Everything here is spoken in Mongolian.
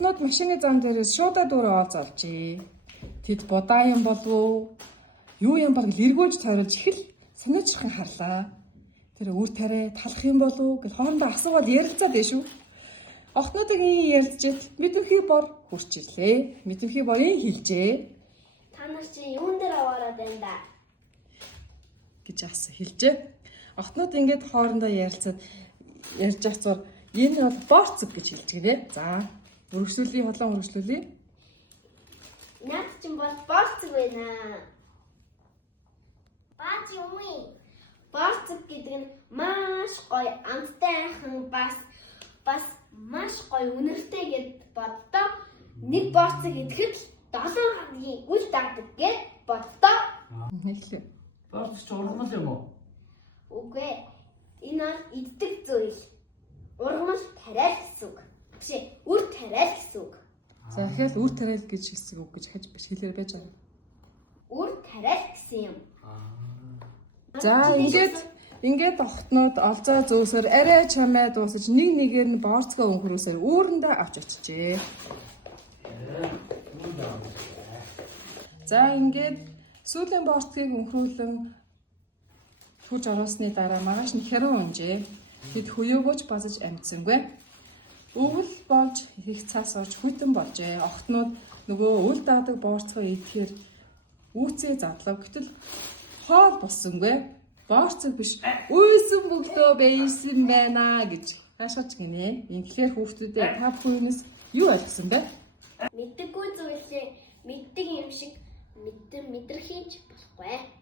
охтнууд машины зам дээрээс шуудаа дүүрээ олзолжээ. Тэд будаа юм болов уу? Юу юм баг эргүүлж тойролж ихэл сониочрхон харлаа. Тэр үр тариа талах юм болов уу гэж хоорондоо асуувал ярилцаад байна шүү. Охтнуудын ярилцжээд мэдрэхий бор хурч ирлээ. Мэдрэхий боён хэлжээ. Та нар чи юун дээр аваараад байна да? гэж хэлжээ. Охтнууд ингээд хоорондоо ярилцаад ярьж ахцаар энэ бол борцог гэж хэлж гинэ. За, өргөжлүүлээ, хотлон өргөжлүүлээ. Наад чинь бол борцог байна. Баач юм уу? Борцог гэдэг нь маш гоё амттай бас маш гоё үнэртэй гэд боддоо. Нэг борцог идэхэд 7 хоногийн үл дагдаг гэд боддоо. Нэглээ. Борцог ч ургамал юм уу? Үгүй ээ. Энэ бол иддэг зүйл. Ургамал тариал гэсэн үг. Биш, үр тариал гэсэн үг. За, дахиад үр тариал гэж хэсэг үг гэж хаж биш хэлээр байж байгаа. Үр тариал гэсэн юм. За, ингээд охтнууд олзоо зөөсөр арай чамаа дуусаж нэг нэгээр нь борцгоо өнхрөөсөр үүрэндээ авч очижээ. За, ингээд сүүлийн борцгийг өнхрүүлэн хурж оруулсны дараа маргааш нь херон унжээ. Тэд хөёөгөөч базаж амьдсангүй. Өвөл болж их цаас орж хүйтэн болжээ. Охтнууд нөгөө үл даадаг борцгоо идэхээр үүцээ задлав. Гэтэл хоол болсонгүй. Борцог биш. Үйсэн бөгдөө байсан байна гэж хаашаач гинэ. Ингээр хүүхдүүдээ та бүхнээс юу ойлгосон бэ? Мэддэггүй зүйлээ мэддэг юм шиг мэдэрхийж болохгүй.